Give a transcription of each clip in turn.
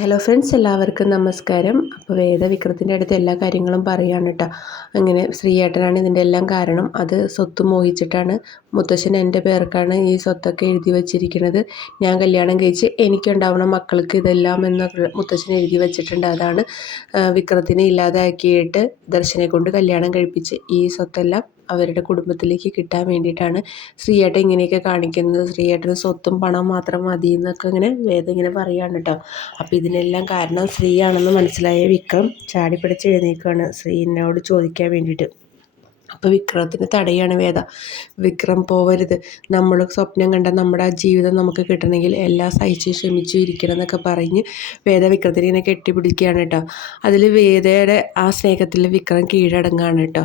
Hello friends, എല്ലാവർക്കും നമസ്കാരം. അപ്പോൾ വേദവിക്രത്തിൻ്റെ അടുത്ത് എല്ലാ കാര്യങ്ങളും പറയാണ് കേട്ടോ. അങ്ങനെ ശ്രീയേട്ടനാണ് ഇതിൻ്റെ എല്ലാം കാരണം. അത് സ്വത്ത് മോഹിച്ചിട്ടാണ് മുത്തശ്ശൻ എൻ്റെ പേർക്കാണ് ഈ സ്വത്തൊക്കെ എഴുതി വച്ചിരിക്കുന്നത്. ഞാൻ കല്യാണം കഴിച്ച് എനിക്കുണ്ടാവുന്ന മക്കൾക്ക് ഇതെല്ലാം എന്ന് മുത്തശ്ശൻ എഴുതി വച്ചിട്ടുണ്ട്. അതാണ് വിക്രത്തിനെ ഇല്ലാതാക്കിയിട്ട് ദർശനെ കൊണ്ട് കല്യാണം കഴിപ്പിച്ച് ഈ സ്വത്തെല്ലാം അവരുടെ കുടുംബത്തിലേക്ക് കിട്ടാൻ വേണ്ടിയിട്ടാണ് ശ്രീയേട്ടൻ ഇങ്ങനെയൊക്കെ കാണിക്കുന്നത്. ശ്രീയേട്ടന് സ്വത്തും പണം മാത്രം മതി എന്നൊക്കെ ഇങ്ങനെ വേദം ഇങ്ങനെ പറയുകയാണ് കേട്ടോ. അപ്പോൾ ഇതിനെല്ലാം കാരണം ശ്രീയാണെന്ന് മനസ്സിലായ വിക്രം ചാടിപ്പിടിച്ച് എഴുന്നേൽക്കുകയാണ് ശ്രീനോട് ചോദിക്കാൻ വേണ്ടിയിട്ട്. അപ്പോൾ വിക്രത്തിന് തടയാണ് വേദ. വിക്രം പോവരുത്, നമ്മൾ സ്വപ്നം കണ്ട നമ്മുടെ ആ ജീവിതം നമുക്ക് കിട്ടണമെങ്കിൽ എല്ലാം സഹിച്ച് ക്ഷമിച്ചു ഇരിക്കണം എന്നൊക്കെ പറഞ്ഞ് വേദ വിക്രത്തിനെ ഇങ്ങനെ കെട്ടിപ്പിടിക്കുകയാണ് കേട്ടോ. അതിൽ വേദയുടെ ആ സ്നേഹത്തിൽ വിക്രം കീഴടങ്ങാണ് കേട്ടോ.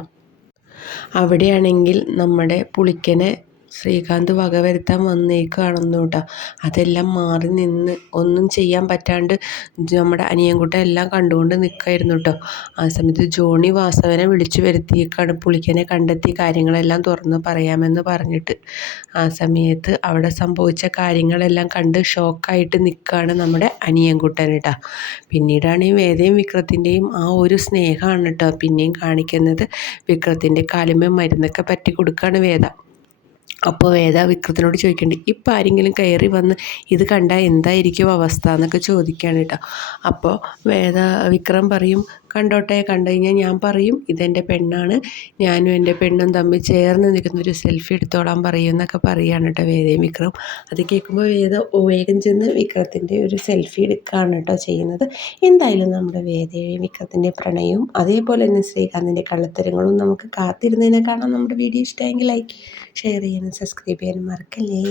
അവിടെയാണെങ്കിൽ നമ്മുടെ പുളിക്കനെ ശ്രീകാന്ത് വകവരുത്താൻ വന്നേക്കുകയാണെന്നു കേട്ടോ. അതെല്ലാം മാറി നിന്ന് ഒന്നും ചെയ്യാൻ പറ്റാണ്ട് നമ്മുടെ അനിയൻകുട്ടൻ എല്ലാം കണ്ടുകൊണ്ട് നിൽക്കായിരുന്നു കേട്ടോ. ആ സമയത്ത് ജോണി വാസവനെ വിളിച്ചു വരുത്തിയേക്കാണ് പുളിക്കനെ കണ്ടെത്തി കാര്യങ്ങളെല്ലാം തുറന്ന് പറയാമെന്ന് പറഞ്ഞിട്ട്. ആ സമയത്ത് അവിടെ സംഭവിച്ച കാര്യങ്ങളെല്ലാം കണ്ട് ഷോക്കായിട്ട് നിൽക്കുകയാണ് നമ്മുടെ അനിയൻകുട്ടൻ കേട്ടോ. പിന്നീടാണ് ഈ വേദയും വിക്രത്തിൻ്റെയും ആ ഒരു സ്നേഹമാണ് കേട്ടോ പിന്നെയും കാണിക്കുന്നത്. വിക്രത്തിൻ്റെ കാലുമേ മരുന്നൊക്കെ പറ്റി കൊടുക്കുകയാണ് വേദ. അപ്പോൾ വേദ വിക്രത്തിനോട് ചോദിക്കേണ്ടി, ഇപ്പം ആരെങ്കിലും കയറി വന്ന് ഇത് കണ്ടാൽ എന്തായിരിക്കും അവസ്ഥ എന്നൊക്കെ ചോദിക്കുകയാണ് കേട്ടോ. അപ്പോൾ വിക്രം പറയും, കണ്ടോട്ടെ, കണ്ടു കഴിഞ്ഞാൽ ഞാൻ പറയും ഇതെൻ്റെ പെണ്ണാണ്, ഞാനും എൻ്റെ പെണ്ണും തമ്മിൽ ചേർന്ന് നിൽക്കുന്നൊരു സെൽഫി എടുത്തോളാൻ പറയും എന്നൊക്കെ പറയുകയാണ് കേട്ടോ വേദയും വിക്രം. അത് കേൾക്കുമ്പോൾ വേഗം ചെന്ന് വിക്രത്തിൻ്റെ ഒരു സെൽഫി എടുക്കുകയാണ് കേട്ടോ ചെയ്യുന്നത്. എന്തായാലും നമ്മുടെ വേദയും വിക്രത്തിൻ്റെ പ്രണയവും അതേപോലെ തന്നെ ശ്രീകാന്തിൻ്റെ കള്ളത്തരങ്ങളും നമുക്ക് കാത്തിരുന്നതിനെ കാണാൻ. നമ്മുടെ വീഡിയോ ഇഷ്ടമെങ്കിൽ ലൈക്ക്, ഷെയർ ചെയ്യാനും സബ്സ്ക്രൈബ് ചെയ്യാനും മറക്കല്ലേ.